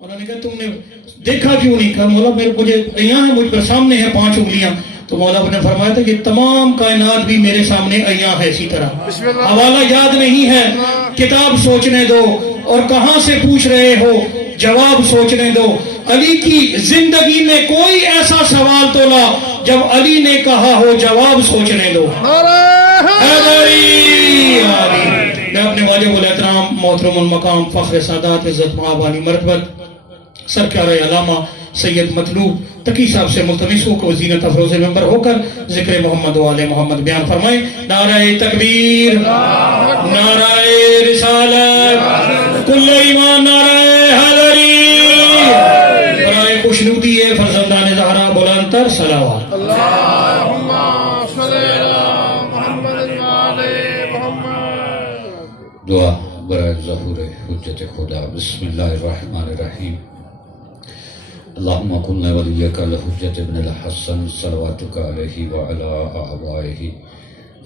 انہوں نے کہا تم نے دیکھا کیوں نہیں؟ کہا مولا مجھے عیاں ہیں، مجھ پر سامنے ہیں 5 انگلیاں. تو مولا نے فرمایا تھا کہ تمام کائنات بھی میرے سامنے عیاں ہے اسی طرح. حوالہ یاد نہیں ہے، کتاب سوچنے دو، اور کہاں سے پوچھ رہے ہو جواب سوچنے دو. علی کی زندگی میں کوئی ایسا سوال تو لا جب علی نے کہا ہو جواب سوچنے دو. میں اپنے واجب الاحترام محترم المقام فخر سادات عزت مآب علی مرتبت سرکار علامہ سید مطلوب تقی صاحب سے ملتمس ہو کہ زینت افروز ممبر ہو کر ذکر محمد و آل محمد بیان فرمائیں. نعرہ تکبیر، نعرہ رسالت، کل ایمان، نعرہ حیدری. برائے خوشنودی فرزندان زہرا بلند تر صلوات. اللہم صلی علی محمد و آل محمد. دعا برائے ظہور حجت خدا. بسم اللہ الرحمن الرحیم. اللہم کن ولیک الحجت ابن الحسن صلواتک علیہ وعلا آبائہ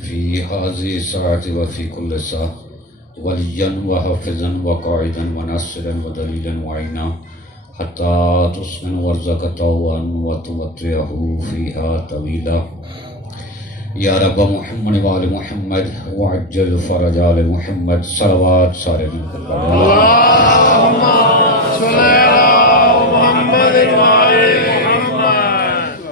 فی حاضی ساعت وفی کل ساعت ولیا وحفظا وقائدا وناصرا ودلیلا وعینا حتی تسمن ورزق طوعا وتمتعہ فیہا طویلا. یا رب محمد وآل محمد وعجل فرج آل محمد. صلوات سارے من کل اللہم صلی علی محمد و آل محمد.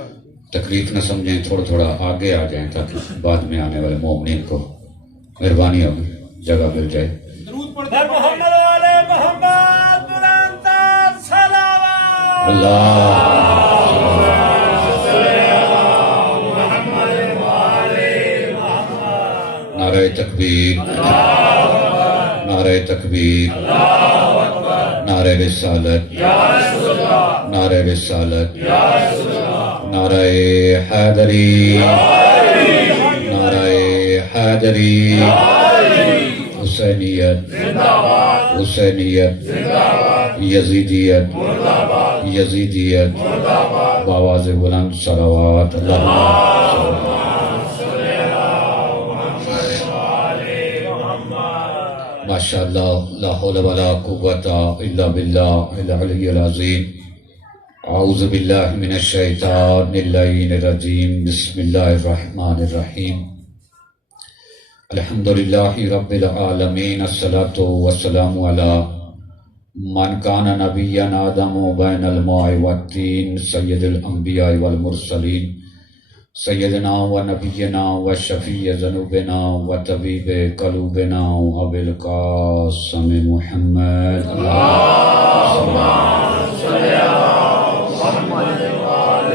تکلیف نہ سمجھیں، تھوڑا تھوڑا آگے آ جائیں تاکہ بعد میں آنے والے مومنین کو مہربانی ہوگی جگہ مل جائے. در محمد و آل محمد بلند تر صلوات. اللہ نعرہ تکبیر، نعرہ تکبیر، نعرہ رسالت، نعرہ رسالت، نعرہ حیدری، نعرہ حیدری. حسینیت، حسینیت، یزیدیت، یزیدیت. بآواز بلند صلوات. اللہم ماشاءاللہ لا حول ولا قوت الا باللہ العلی العظیم. اعوذ باللہ من الشیطان اللعین الرجیم. بسم اللہ الرحمن الرحیم. الحمدللہ رب العالمین. الصلاة والسلام علی من کان نبیا آدم بین الماء والتین سید الانبیاء والمرسلین سیدنا و نبینا و شفیع ذنوبنا و طبیب قلوبنا ابو القاسم محمد. اللہم صلی علی محمد و آل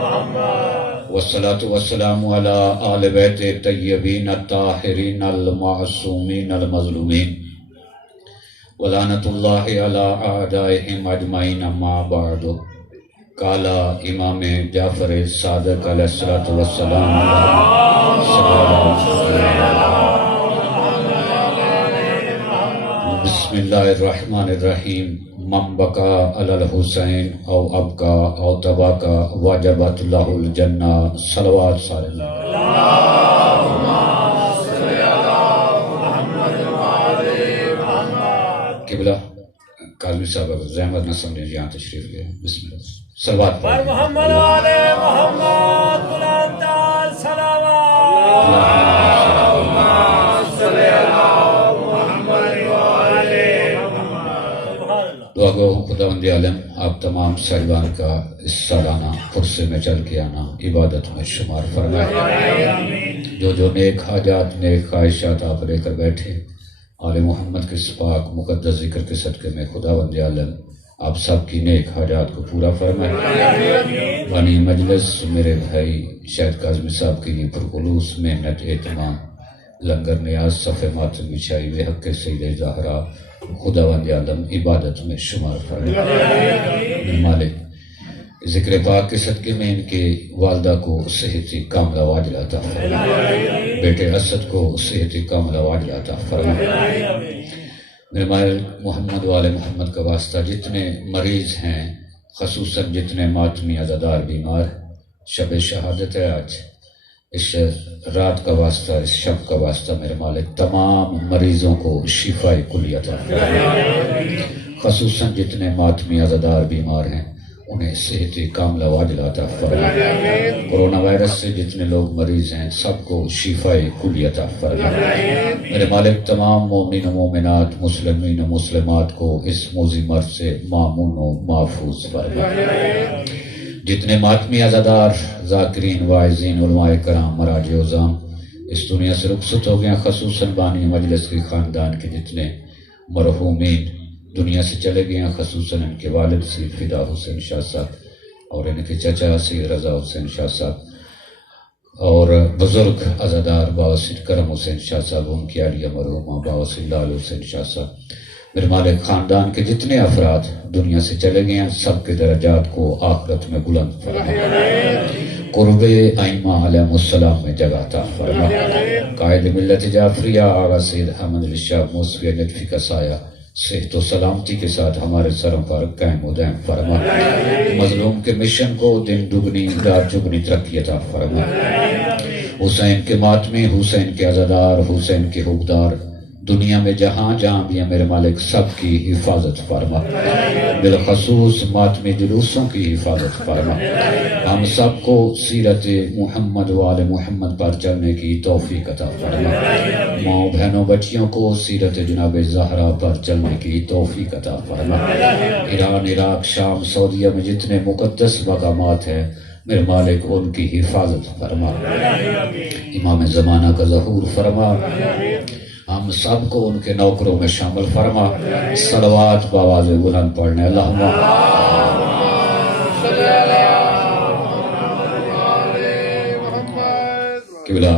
محمد. والصلاة والسلام علی آل بیت الطیبین الطاہرین المعصومین المظلومین ولعنۃ اللہ علی اعدائہم اجمعین. اما بعد. قال امام جعفر صادق علیہ الصلوۃ والسلام. بسم اللہ الرحمن الرحیم. من بکا علی الحسین او ابکا او تباکا وجبت لہ الجنہ. صلوات سارے. اللہم صلی علی محمد و آل محمد. قبلہ کاظمی صاحب زحمت نہ سمجھیں، یہاں تشریف لے. بسم اللہ. صلوات در محمد و آل محمد بلند تر صلوات. اللہم صلی علی محمد و آل محمد. دعا گو خداوند عالم آپ تمام صاحبان کا اس سالانہ فرصے میں چل کے آنا عبادت میں شمار فرمائے. جو نیک حاجات نیک خواہشات آپ لے کر بیٹھے آل محمد کے پاک مقدس ذکر کے صدقے میں خداوند عالم آپ سب کی نیک حاجات کو پورا فرمائے. بانی مجلس میرے بھائی شہید کاظمی صاحب کی یہ پرخلوص محنت اہتمام لنگر نیاز صفحہ ماتم بچھائی ہوئے حق سید زہرا خداوند عالم عبادت میں شمار فرمائے. مالک ذکر پاک کے صدقے میں ان کے والدہ کو صحت کاملہ واجلہ عطا فرمائے. بیٹے اسد کو صحت کاملہ واجلہ عطا فرمائے. میرے مالک محمد والے محمد کا واسطہ جتنے مریض ہیں، خصوصاً جتنے ماتمی عزادار بیمار، شب شہادت ہے آج، اس رات کا واسطہ، اس شب کا واسطہ میرے مالک تمام مریضوں کو شفاء کلی عطا فرمائے. خصوصاً جتنے ماتمی عزادار بیمار ہیں انہیں صحت کاملہ واجلہ عطا فرما. کورونا وائرس سے جتنے لوگ مریض ہیں سب کو شفاء کلی عطا فرما. میرے مالک تمام مومنین و مومنات مسلمین و مسلمات کو اس موذی مرض سے مامون و محفوظ فرما. جتنے ماتمی عزادار ذاکرین واعظین علماء کرام مراجع عظام اس دنیا سے رخصت ہو گئے، خصوصاً بانی مجلس کے خاندان کے جتنے مرحومین دنیا سے چلے گئے ہیں، خصوصاً ان کے والد سید فدا حسین شاہ صاحب اور ان کے چچا سید رضا حسین شاہ صاحب اور بزرگ عزادار بابا سید کرم حسین شاہ صاحب، ان کی عالیہ مرحومہ بابا سید لال حسین شاہ صاحب. میرے مالک خاندان کے جتنے افراد دنیا سے چلے گئے ہیں سب کے درجات کو آخرت میں بلند فرما. قرب ائمہ علیہ السلام میں جگہ عطا فرما. قائد ملت جعفریہ آغا سید حمد علی شاہ موسوی نجفی کا سایہ صحت و سلامتی کے ساتھ ہمارے سروں پر قائم و دائم فرما. مظلوم کے مشن کو دن دگنی رات چگنی ترقی عطا فرما. حسین کے ماتمی، حسین کے عزادار، حسین کے حقدار دنیا میں جہاں جہاں بھی ہیں میرے مالک سب کی حفاظت فرما. بالخصوص ماتمی جلوسوں کی حفاظت فرما. ہم سب کو سیرت محمد و آل محمد پر چلنے کی توفیق عطا فرما. ماں بہنوں بچیوں کو سیرت جناب زہرا پر چلنے کی توفیق عطا فرما. ایران، عراق، شام، سعودیہ میں جتنے مقدس مقامات ہیں میرے مالک ان کی حفاظت فرما. امام زمانہ کا ظہور فرما. ہم سب کو ان کے نوکروں میں شامل فرما. صلوات بآواز بلند پڑھنے اللہم قبلہ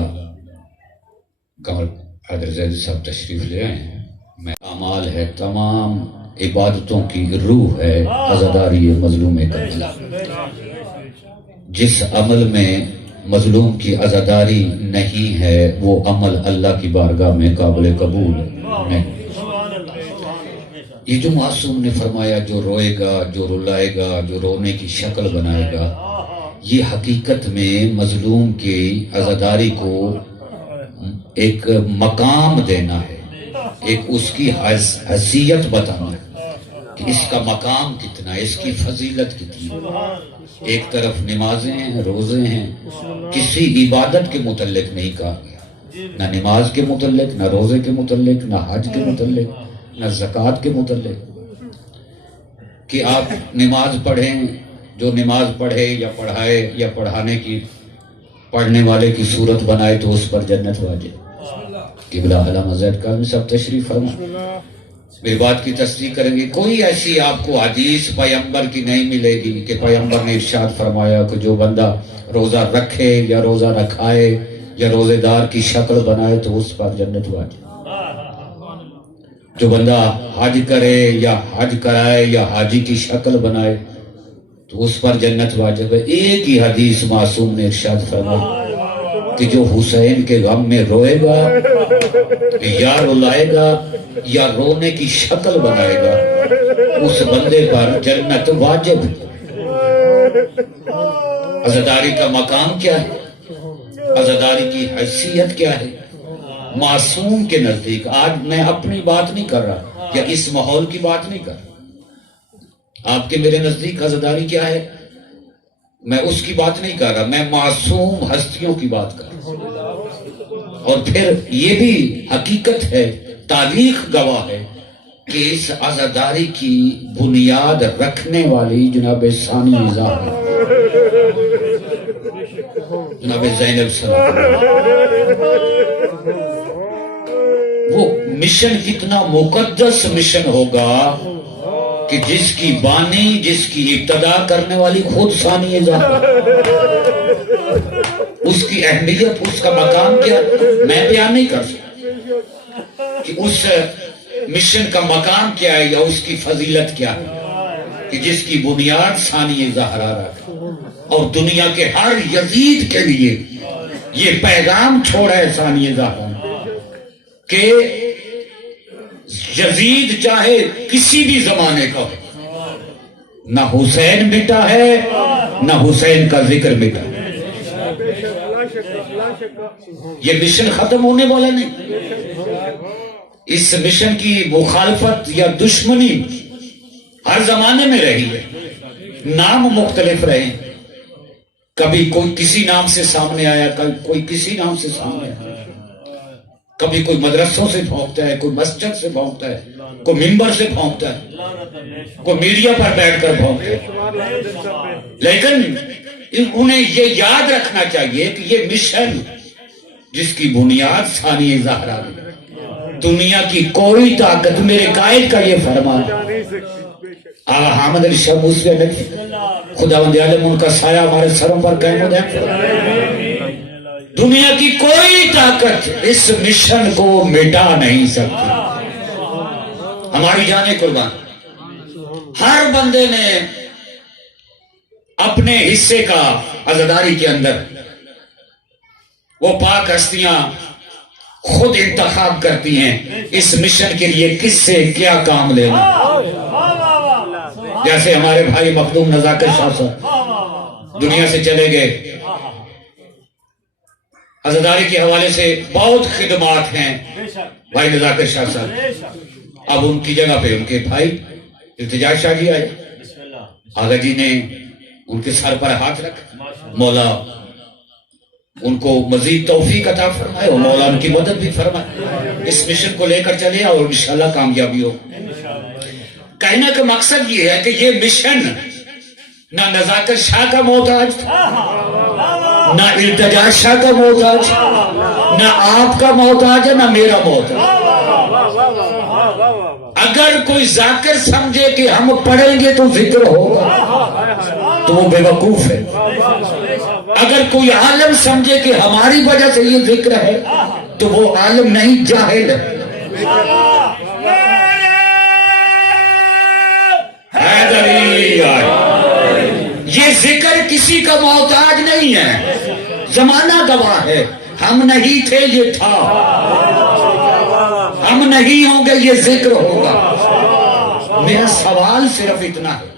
قمر حیدر زیدی صاحب تشریف لے آئے ہیں. میں اعمال ہے تمام عبادتوں کی روح ہے عزاداری مظلوم کربلا. جس عمل میں مظلوم کی عزاداری نہیں ہے وہ عمل اللہ کی بارگاہ میں قابل قبول نہیں. یہ جو معصوم نے فرمایا جو روئے گا، جو رلائے گا، جو رونے کی شکل بنائے گا، یہ حقیقت میں مظلوم کی عزاداری کو ایک مقام دینا ہے، ایک اس کی حیثیت بتانا ہے کہ اس کا مقام کتنا ہے، اس کی فضیلت کتنی ہے. ایک طرف نمازیں ہیں، روزے ہیں، کسی عبادت کے متعلق نہیں کہا گیا، نہ نماز کے متعلق، نہ روزے کے متعلق، نہ حج کے متعلق، نہ زکوٰۃ کے متعلق کہ آپ نماز پڑھیں. جو نماز پڑھے یا پڑھائے یا پڑھانے کی پڑھنے والے کی صورت بنائے تو اس پر جنت واجب. قبلہ علامہ زید کاظمی صاحب تشریف فرما میری بات کی تصدیق کریں گے. کوئی ایسی آپ کو حدیث پیغمبر کی نہیں ملے گی کہ پیغمبر نے ارشاد فرمایا کہ جو بندہ روزہ رکھے یا روزہ رکھائے یا روزے دار کی شکل بنائے تو اس پر جنت واجب. جو بندہ حج کرے یا حج کرائے یا حاجی کی شکل بنائے تو اس پر جنت واجب ہے. ایک ہی حدیث معصوم نے ارشاد فرمایا کہ جو حسین کے غم میں روئے گا یا رلائے گا یا رونے کی شکل بنائے گا اس بندے پر جنت واجب. عزاداری کا مقام کیا ہے؟ عزاداری کی حیثیت کیا ہے معصوم کے نزدیک؟ آج میں اپنی بات نہیں کر رہا یا اس ماحول کی بات نہیں کر رہا. آپ کے میرے نزدیک عزاداری کیا ہے میں اس کی بات نہیں کر رہا، میں معصوم ہستیوں کی بات کر رہا. اور پھر یہ بھی حقیقت ہے، تاریخ گواہ ہے کہ اس عزاداری کی بنیاد رکھنے والی جناب ثانی زہرا جناب زینب سلام، وہ مشن کتنا مقدس مشن ہوگا کہ جس کی بانی، جس کی ابتدا کرنے والی خود ثانی زہرا. اس کی اہمیت، اس کا مقام کیا میں بیان نہیں کر سکتا کہ اس مشن کا مقام کیا ہے یا اس کی فضیلت کیا ہے کہ جس کی بنیاد ثانی زہرا رکھا اور دنیا کے ہر یزید کے لیے یہ پیغام چھوڑا ہے ثانی زہرا کہ یزید چاہے کسی بھی زمانے کا ہو، نہ حسین مٹا ہے نہ حسین کا ذکر مٹا. یہ مشن ختم ہونے والا نہیں. اس مشن کی مخالفت یا دشمنی ہر زمانے میں رہی ہے، نام مختلف رہے، کبھی کوئی کسی نام سے سامنے آیا، کوئی کسی نام سے سامنے آیا، کبھی کوئی مدرسوں سے پھونکتا ہے، کوئی مسجد سے پھونکتا ہے، کوئی منبر سے پھونکتا ہے، کوئی میڈیا پر بیٹھ کر پھونکتا ہے، لیکن انہیں یہ یاد رکھنا چاہیے کہ یہ مشن جس کی بنیاد ثانی زہرا ہے، دنیا کی کوئی طاقت، میرے قائد کا یہ فرمان، آقا حامد علی شاہ موسوی نہیں، خداوند عالم ان کا سایہ ہمارے سروں پر قائم و دائم، دنیا کی کوئی طاقت اس مشن کو مٹا نہیں سکتی، ہماری جانیں قربان۔ ہر بندے نے اپنے حصے کا عزاداری کے اندر، وہ پاک ہستیاں خود انتخاب کرتی ہیں اس مشن کے لیے کس سے کیا کام لینا، جیسے ہمارے بھائی مخدوم نزاکت شاہ صاحب دنیا سے چلے گئے، عزاداری کے حوالے سے بہت خدمات ہیں بھائی نزاکت شاہ صاحب، اب ان کی جگہ پہ ان کے بھائی ارتجاج شاہ جی آئے، آغا جی نے ان کے سر پر ہاتھ رکھ، مولا ان کو مزید توفیق عطا فرمائے اور مولا ان کی مدد بھی فرمائے، اس مشن کو لے کر چلے اور انشاءاللہ کامیابی ہو۔ کہنے کا مقصد یہ ہے کہ یہ مشن نہ نزاکت شاہ کا محتاج تھا، نہ ارتجاج شاہ کا محتاج، نہ آپ کا محتاج ہے، نہ میرا محتاج۔ اگر کوئی ذاکر سمجھے کہ ہم پڑھیں گے تو ذکر ہوگا تو وہ بے وقوف ہے، اگر کوئی عالم سمجھے کہ ہماری وجہ سے یہ ذکر ہے تو وہ عالم نہیں، جاہل ہے۔ یہ ذکر کسی کا محتاج نہیں ہے، زمانہ گواہ ہے، ہم نہیں تھے یہ تھا، ہم نہیں ہوں گے یہ ذکر ہوگا۔ میرا سوال صرف اتنا ہے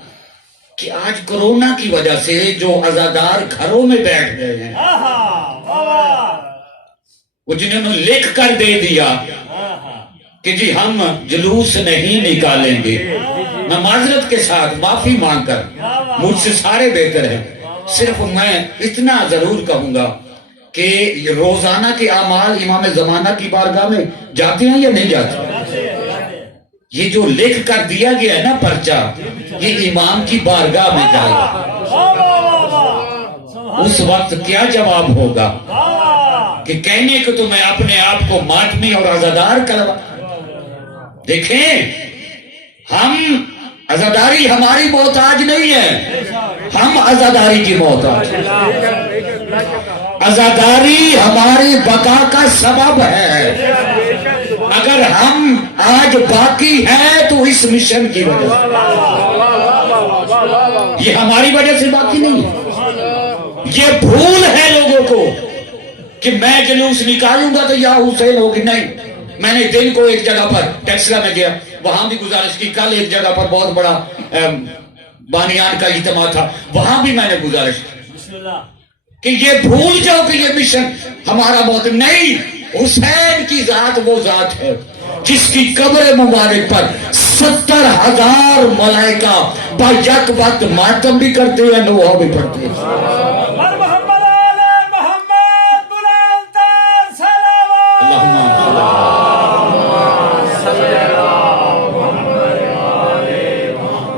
کہ آج کورونا کی وجہ سے جو عزادار گھروں میں بیٹھ گئے ہیں، وہ جنہوں نے لکھ کر دے دیا کہ جی ہم جلوس نہیں نکالیں گے، میں معذرت کے ساتھ معافی مانگ کر، مجھ سے سارے بہتر ہیں، صرف میں اتنا ضرور کہوں گا کہ روزانہ کے اعمال امام زمانہ کی بارگاہ میں جاتے ہیں یا نہیں جاتے؟ یہ جو لکھ کر دیا گیا ہے نا پرچہ، یہ امام کی بارگاہ میں جائے گا، اس وقت کیا جواب ہوگا کہ کہنے کو تو میں اپنے آپ کو ماتمی اور عزادار کروا۔ دیکھیں، ہم عزاداری ہماری محتاج نہیں ہے، ہم عزاداری کی محتاج، عزاداری ہماری بقا کا سبب ہے، اگر ہم آج باقی ہیں تو اس مشن کی وجہ سے، یہ ہماری وجہ سے باقی نہیں ہے۔ یہ بھول ہے لوگوں کو کہ میں جلوس نکالوں گا تو یا حسین ہوگی، نہیں۔ میں نے دن کو ایک جگہ پر ٹیکسلا میں گیا، وہاں بھی گزارش کی، کل ایک جگہ پر بہت بڑا بانیان کا اجتماع تھا، وہاں بھی میں نے گزارش کی کہ یہ بھول جاؤ کہ یہ مشن ہمارا موت نہیں، حسین کی ذات وہ ذات ہے جس کی قبر مبارک پر 70,000 ملائکہ با یک وقت ماتم بھی کرتے ہیں، نوحہ بھی پڑھتے ہیں۔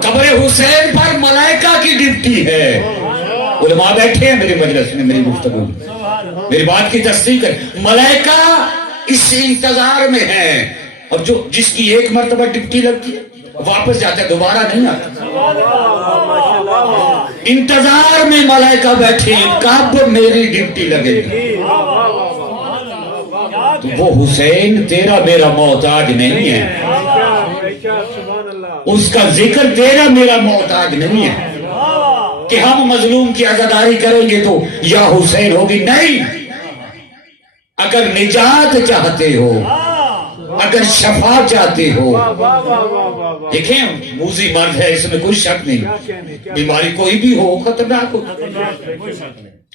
قبر حسین پر ملائکہ کی ڈیوٹی ہے، علماء بیٹھے ہیں میرے مجلس میں، میری گفتگو میں، میری بات کی تصدیق ہے، ملائکہ اس انتظار میں ہیں، اور جو جس کی ایک مرتبہ ڈیوٹی لگتی ہے واپس جاتا ہے، دوبارہ نہیں آتا، انتظار میں ملائکہ بیٹھے ہیں کب میری ڈیوٹی لگے گی۔ تو وہ حسین تیرا میرا محتاج نہیں ہے، اس کا ذکر تیرا میرا محتاج نہیں ہے کہ ہم مظلوم کی عزاداری کریں گے تو یا حسین ہوگی، نہیں۔ اگر نجات چاہتے ہو، اگر شفا چاہتے ہو، دیکھیں موذی مرض ہے، اس میں کوئی شک نہیں، بیماری کوئی بھی ہو خطرناک ہو،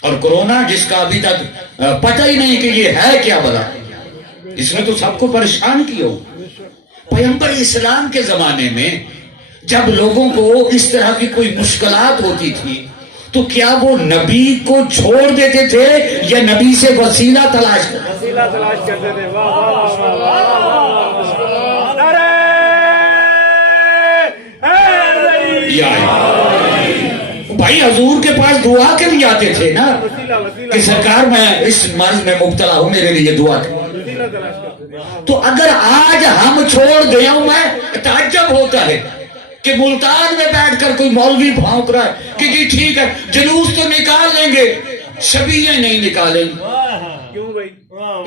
اور کورونا جس کا ابھی تک پتہ ہی نہیں کہ یہ ہے کیا بلا، اس نے تو سب کو پریشان کیا ہو۔ پیغمبر اسلام کے زمانے میں جب لوگوں کو اس طرح کی کوئی مشکلات ہوتی تھی تو کیا وہ نبی کو چھوڑ دیتے تھے یا نبی سے وسیلہ تلاش کرتے؟ وسیلہ تلاش کرتے تھے. واہ واہ واہ واہ. نعرہ حیدری. بھائی حضور کے پاس دعا کے لیے آتے تھے نا وسیلہ وسیلہ کہ سرکار میں اس مرض میں مبتلا ہوں میرے لیے دعا کریں. وسیلہ تلاش کرتے تھے. تو اگر آج ہم چھوڑ گیا ہوں میں تعجب ہوتا ہے کہ ملتان میں بیٹھ کر کوئی مولوی بھونک رہا ہے کہ جی ٹھیک ہے جلوس تو نکال لیں گے شبیہیں نہیں نکالیں گے. کیوں بھائی؟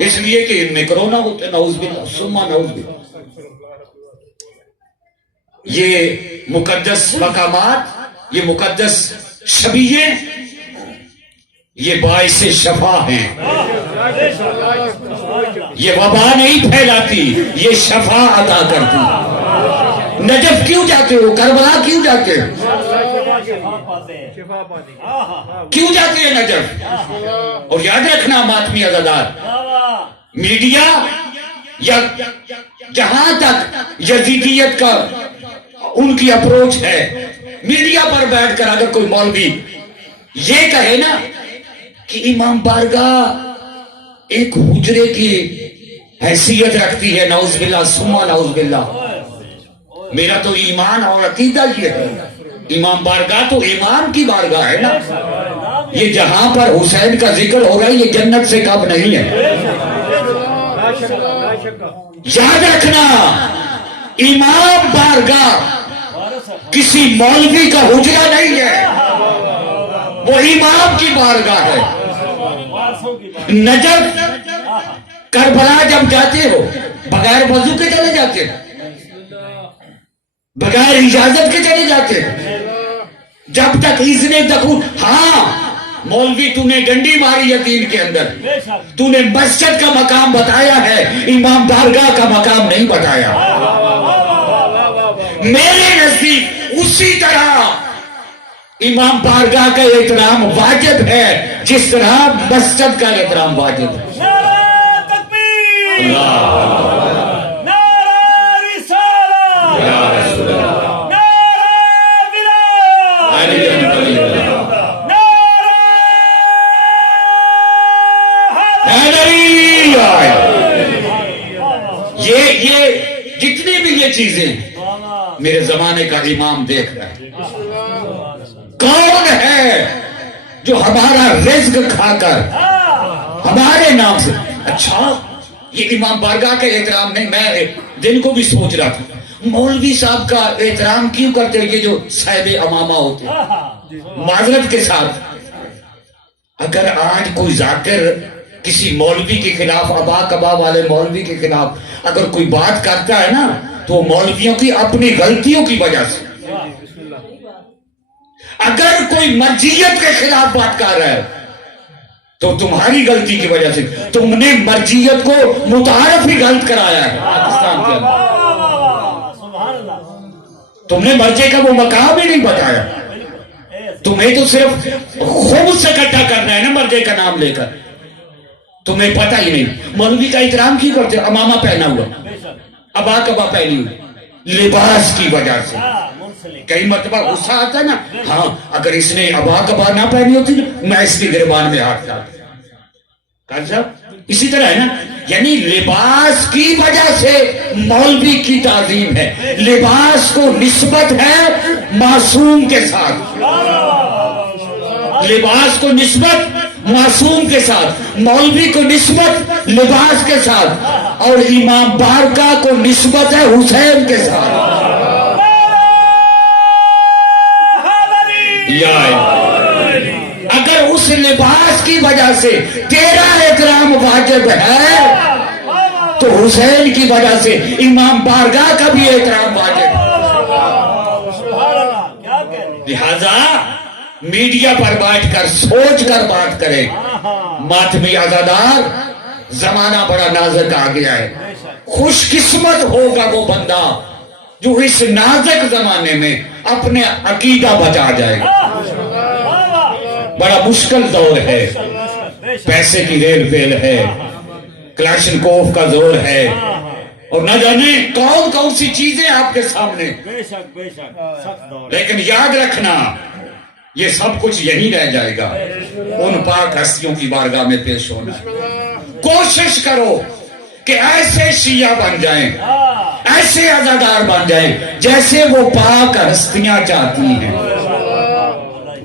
اس لیے کہ ان میں کرونا ہوتے ہیں. نعوذ باللہ ثم نعوذ باللہ. یہ مقدس مقامات یہ مقدس شبیہیں یہ باعث شفا ہیں. یہ وبا نہیں پھیلاتی یہ شفا عطا کرتی. نجف کیوں جاتے ہو کربلا کیوں جاتے ہو شفا پاتی. کیوں جاتے ہیں نجف؟ اور یاد رکھنا ماتمی عزادار میڈیا یا جہاں تک یزیدیت کا ان کی اپروچ ہے میڈیا پر بیٹھ کر اگر کوئی مولوی یہ کہے نا کہ امام بارگاہ ایک حجرے کی حیثیت رکھتی ہے نعوذ باللہ ثم نعوذ باللہ. میرا تو ایمان اور عقیدہ یہ ہے امام بارگاہ تو امام کی بارگاہ ہے نا. یہ جہاں پر حسین کا ذکر ہو رہا ہے یہ جنت سے کم نہیں ہے. یاد رکھنا امام بارگاہ کسی مولوی کا حجرہ نہیں ہے وہ امام کی بارگاہ ہے. نجف کربلا جب جاتے ہو بغیر وضو کے چلے جاتے بغیر اجازت کے چلے جاتے جب تک اذن دخول. ہاں مولوی تو نے ڈنڈی ماری یتیم کے اندر تو نے مسجد کا مقام بتایا ہے امام بارگاہ کا مقام نہیں بتایا. میرے نزدیک اسی طرح امام بارگاہ کا احترام واجب ہے جس طرح مسجد کا احترام واجب ہے. نعرہ تکبیر. نعرہ رسالہ. نعرہ ولایت. نعرہ حیدری. یہ جتنی بھی یہ چیزیں میرے زمانے کا امام دیکھ رہا ہے. کون ہے جو ہمارا رزق کھا کر ہمارے نام سے اچھا یہ امام بارگاہ کا احترام نہیں. میں دن کو بھی سوچ رہا تھا مولوی صاحب کا احترام کیوں کرتے ہیں یہ جو صاحب امامہ ہوتے ہیں. معذرت کے ساتھ اگر آج کوئی ذاکر کسی مولوی کے خلاف ابا کبا والے مولوی کے خلاف اگر کوئی بات کرتا ہے نا تو وہ مولویوں کی اپنی غلطیوں کی وجہ سے. اگر کوئی مرجیت کے خلاف بات کر رہا ہے تو تمہاری غلطی کی وجہ سے. تم نے مرجیت کو متعارف ہی غلط کرایا ہے پاکستان کے اندر. تم نے مرجے کا وہ مقام ہی نہیں بتایا. تمہیں تو صرف خود سے اکٹھا کرنا ہے نا مرجے کا نام لے کر. تمہیں پتہ ہی نہیں مولوی کا احترام کیوں کرتے ہو. امامہ پہنا ہوا ابا کبا پہنی ہوئی لباس کی وجہ سے. کئی مرتبہ غصہ آتا ہے نا ہاں اگر اس نے ابا کبا نہ پہنی ہوتی میں اس کی گربان میں ہاتھ ڈالتا. اسی طرح ہے نا یعنی لباس کی وجہ سے مولوی کی تعظیم ہے. لباس کو نسبت ہے معصوم کے ساتھ. لباس کو نسبت معصوم کے ساتھ مولوی کو نسبت لباس کے ساتھ اور امام بارگاہ کو نسبت ہے حسین کے ساتھ. اگر اس لباس کی وجہ سے تیرا احترام واجب ہے تو حسین کی وجہ سے امام بارگاہ کا بھی احترام واجب ہے. لہذا میڈیا پر بیٹھ کر سوچ کر بات کریں. ماتمی عزادار زمانہ بڑا نازک آ گیا ہے. خوش قسمت ہوگا وہ بندہ جو اس نازک زمانے میں اپنے عقیدہ بچا جائے گا. بڑا مشکل دور ہے. پیسے کی ریل فیل ہے کلاشنکوف کا زور ہے اور نہ جانے کون کون سی چیزیں آپ کے سامنے، بے شک سخت دور ہے۔ لیکن یاد رکھنا یہ سب کچھ یہی رہ جائے گا، ان پاک ہستیوں کی بارگاہ میں پیش ہونا ہے۔ کوشش کرو کہ ایسے شیعہ بن جائیں، ایسے عزادار بن جائیں جیسے وہ پاک ہستیاں چاہتی ہیں،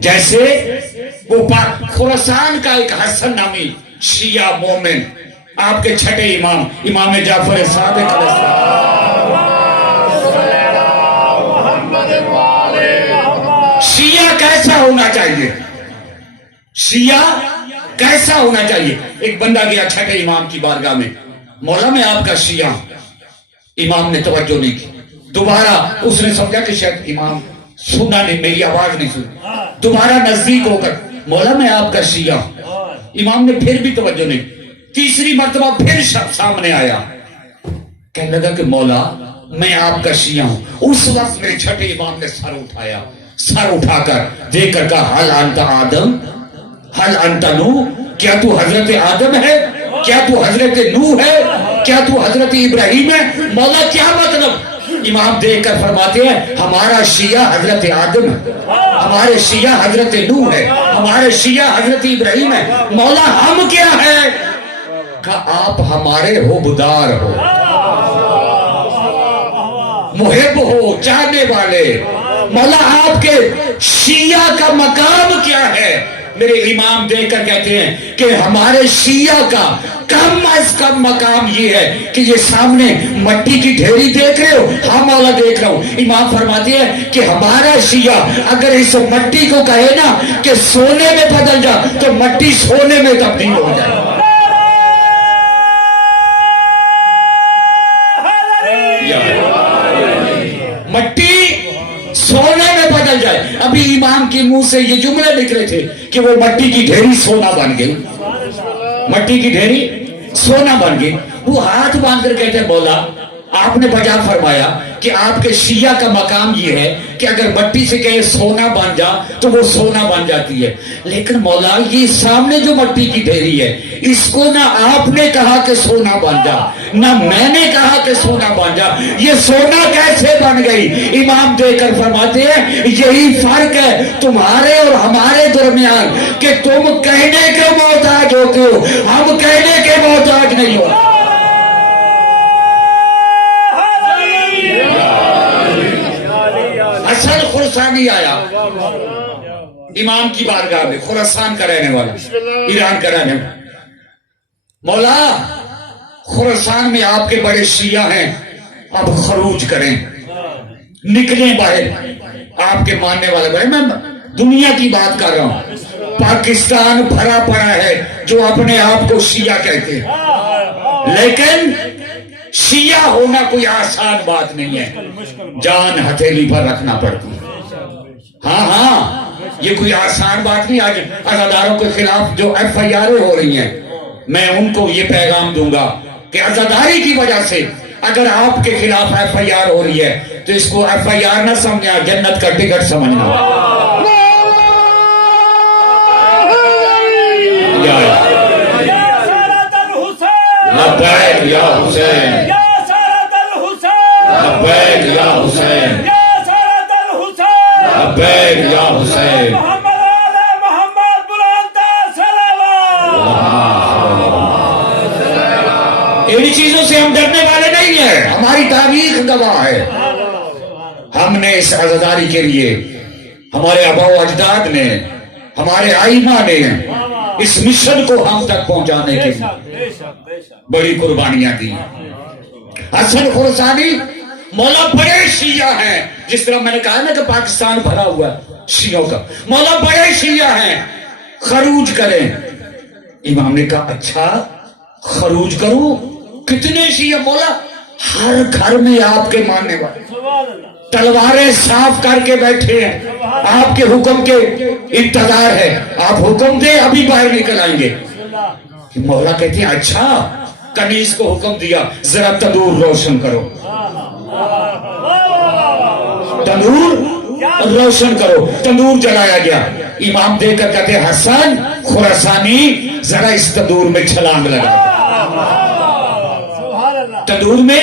جیسے وہ پاک۔ خراسان کا ایک حسن نامی شیعہ مومن، آپ کے چھٹے امام، امام جعفر صادق علیہ السلام، شیعہ کیسا ہونا چاہیے، شیعہ کیسا ہونا چاہیے؟ ایک بندہ گیا چھٹے امام کی بارگاہ میں، مولا میں آپ کا شیعہ ہوں۔ امام نے توجہ نہیں کی، دوبارہ اس نے سمجھا کہ شاید امام سنا نہیں، میری آواز نہیں سنی، دوبارہ نزدیک ہو کر مولا میں آپ کا شیعہ ہوں۔ امام نے پھر بھی توجہ نہیں، تیسری مرتبہ پھر سامنے آیا، کہنے لگا کہ مولا میں آپ کا شیعہ ہوں۔ اس وقت میرے چھٹے امام نے سر اٹھایا، سر اٹھا کر دیکھ کر کہا حل انت آدم حل انت نوح، کیا تو حضرت آدم ہے، کیا تو حضرت نوح ہے، کیا تو حضرت ابراہیم ہے؟ مولا کیا مطلب؟ امام دیکھ کر فرماتے ہیں ہمارا شیعہ حضرت آدم ہے، ہمارے شیعہ حضرت نوح ہے، ہمارے شیعہ حضرت ابراہیم ہے۔ مولا ہم کیا ہے؟ کہ آپ ہمارے حبدار ہو، محب ہو، چاہنے والے۔ مولا آپ کے شیعہ کا مقام کیا ہے؟ میرے امام دیکھ کر کہتے ہیں کہ ہمارے شیعہ کا کم از کم مقام یہ ہے کہ یہ سامنے مٹی کی ڈھیری دیکھ رہے ہو، ہاں مولا دیکھ رہا ہوں۔ امام فرماتے ہیں کہ ہمارا شیعہ اگر اس مٹی کو کہے نا کہ سونے میں بدل جا تو مٹی سونے میں تبدیل ہو جائے۔ مٹی سونے میں بدل جائے۔ ابھی امام کے منہ سے یہ جملے نکلے تھے کہ وہ مٹی کی ڈھیری سونا بن گئی، مٹی کی ڈھیری سونا بن گئی۔ وہ ہاتھ باندھ کر کہتے ہیں مولا آپ نے بجا فرمایا کہ آپ کے شیعہ کا مقام یہ ہے کہ اگر مٹی سے کہے سونا بن جا تو وہ سونا بن جاتی ہے، لیکن مولا یہ سامنے جو مٹی کی ڈھیری ہے اس کو نہ آپ نے کہا کہ سونا بن جا نہ میں نے کہا کہ سونا بن جا، یہ سونا کیسے بن گئی؟ امام دے کر فرماتے ہیں یہی فرق ہے تمہارے اور ہمارے درمیان کہ تم کہنے کے محتاج ہوتے ہو، ہم کہنے کے محتاج نہیں ہوتے۔ حسن خراسانی آیا امام کی بارگاہ میں، خراسان کا رہنے والا، ایران کا رہنے والا۔ مولا خراسان میں آپ کے بڑے شیعہ ہیں، اب خروج کریں، نکلیں باہر، آپ کے ماننے والے بھائی۔ میں دنیا کی بات کر رہا ہوں، پاکستان بھرا پڑا ہے جو اپنے آپ کو شیعہ کہتے ہیں، لیکن شیعہ ہونا کوئی آسان بات نہیں ہے، جان ہتھیلی پر رکھنا پڑتی ہے۔ ہاں یہ کوئی آسان بات نہیں۔ آج عزاداروں کے خلاف جو ایف آئی آریں ہو رہی ہیں، میں ان کو یہ پیغام دوں گا کہ عزاداری کی وجہ سے اگر آپ کے خلاف ایف آئی آر ہو رہی ہے تو اس کو ایف آئی آر نہ سمجھنا، جنت کا ٹکٹ سمجھنا۔ لبیک یا حسین، لبیک یا حسین، لبیک یا حسین۔ ان چیزوں سے ہم ڈرنے والے نہیں ہیں، ہماری تاریخ گواہ ہے۔ ہم نے اس عزاداری کے لیے، ہمارے آبا و اجداد نے، ہمارے آئمہ نے اس مشن کو ہم تک پہنچانے کے لیے بڑی قربانیاں دی۔ حسن خراسانی مولا بڑے شیعہ ہیں، جس طرح میں نے کہا نا کہ پاکستان بھرا ہوا ہے شیعوں کا، مولا بڑے شیعہ ہیں، خروج کریں۔ امام نے کہا اچھا خروج کروں، کتنے شیعہ؟ مولا ہر گھر میں آپ کے ماننے والے تلواریں صاف کر کے بیٹھے ہیں، آپ کے حکم کے انتظار ہے، آپ حکم دیں ابھی باہر نکل آئیں گے۔ مولا کہتے ہیں اچھا۔ کنیز کو حکم دیا ذرا تندور روشن کرو، تندور روشن کرو، تندور جلایا گیا۔ امام دے کر کہتے ہیں حسن خراسانی ذرا اس تندور میں چھلانگ لگا، تندور میں